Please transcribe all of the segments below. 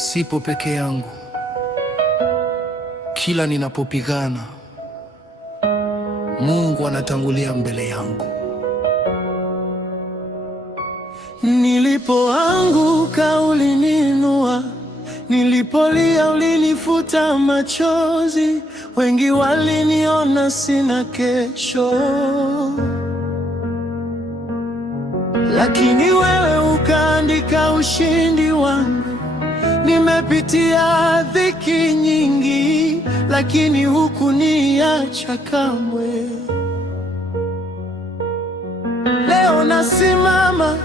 Sipo peke yangu. Kila ninapopigana, Mungu anatangulia mbele yangu. Nilipoanguka uliniinua, nilipolia ulinifuta machozi. Wengi waliniona sina kesho, lakini wewe ukaandika ushindi wangu. Nimepitia dhiki nyingi, lakini hukuniacha kamwe. Leo nasimama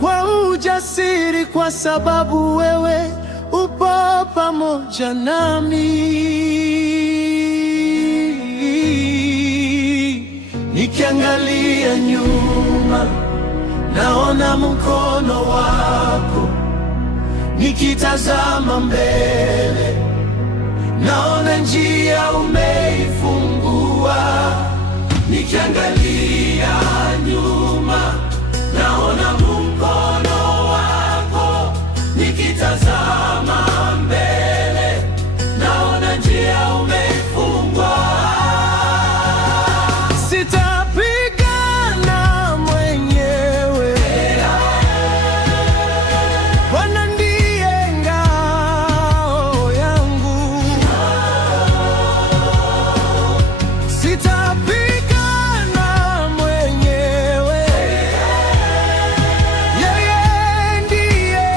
kwa ujasiri, kwa sababu wewe upo pamoja nami. Nikiangalia nyuma, naona mkono wako. Nikitazama mbele, naona njia umeifungua. Nikiangalia nyuma, naona mkono wako. Nikitazama mbele, naona njia umeifungua. Sitapigana mwenyewe, Bwana ndiye ngao yangu. Sitapigana mwenyewe, yeye ndiye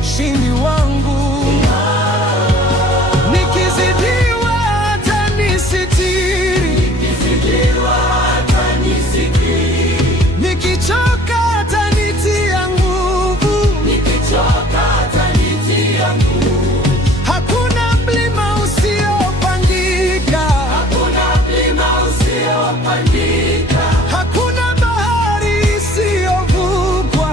ushindi wangu. Nikizidiwa atanisitiri, nikichoka atanitia nguvu. Hakuna mlima usiopandika, hakuna bahari isiyovukwa.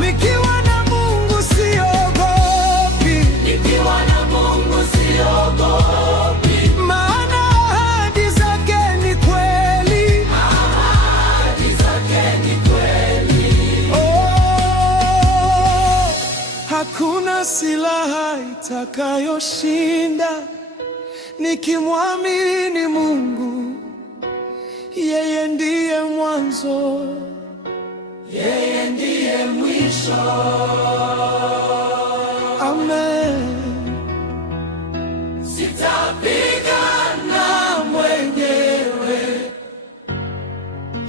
Nikiwa na Mungu siogopi, maana ahadi zake ni kweli. Oh, hakuna silaha itakayoshinda nikimwamini Mungu. Yeye ndiye mwanzo, yeye ndiye mwisho. Amen. Sitapigana mwenyewe,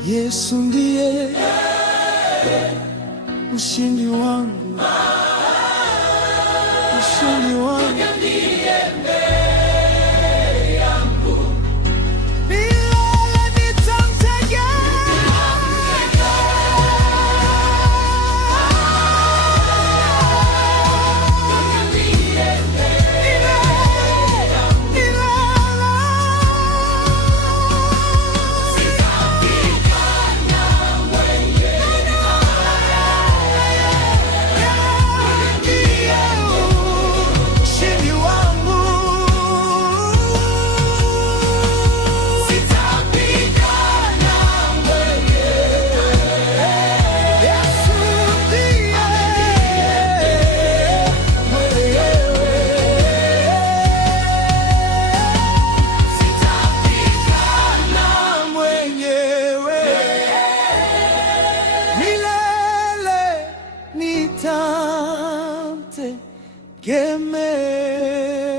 Yesu ndiye ushindi wangu, ushindi wangu. Milele nitamtegemea. Ushindi wangu. Yesu ndiye mwenyewe. Milele nitamtegemea.